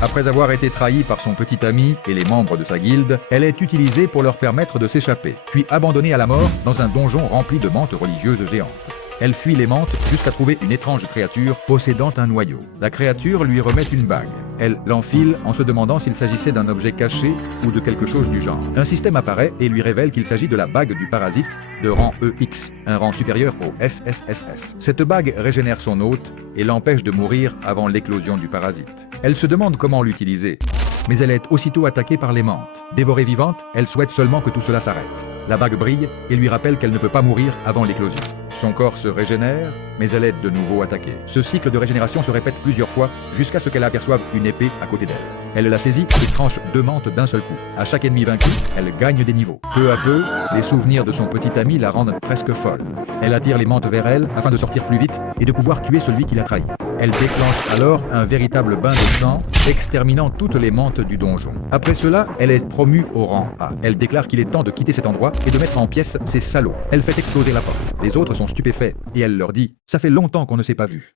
Après avoir été trahie par son petit ami et les membres de sa guilde, elle est utilisée pour leur permettre de s'échapper, puis abandonnée à la mort dans un donjon rempli de mantes religieuses géantes. Elle fuit les mantes jusqu'à trouver une étrange créature possédant un noyau. La créature lui remet une bague. Elle l'enfile en se demandant s'il s'agissait d'un objet caché ou de quelque chose du genre. Un système apparaît et lui révèle qu'il s'agit de la bague du parasite de rang EX, un rang supérieur au SSSS. Cette bague régénère son hôte et l'empêche de mourir avant l'éclosion du parasite. Elle se demande comment l'utiliser, mais elle est aussitôt attaquée par les mantes. Dévorée vivante, elle souhaite seulement que tout cela s'arrête. La bague brille et lui rappelle qu'elle ne peut pas mourir avant l'éclosion. Son corps se régénère, mais elle est de nouveau attaquée. Ce cycle de régénération se répète plusieurs fois jusqu'à ce qu'elle aperçoive une épée à côté d'elle. Elle la saisit et tranche 2 mantes d'un seul coup. À chaque ennemi vaincu, elle gagne des niveaux. Peu à peu, les souvenirs de son petit ami la rendent presque folle. Elle attire les mantes vers elle afin de sortir plus vite et de pouvoir tuer celui qui l'a trahi. Elle déclenche alors un véritable bain de sang, exterminant toutes les mantes du donjon. Après cela, elle est promue au rang A. Elle déclare qu'il est temps de quitter cet endroit et de mettre en pièces ces salauds. Elle fait exploser la porte. Les autres sont stupéfaits et elle leur dit « Ça fait longtemps qu'on ne s'est pas vu ».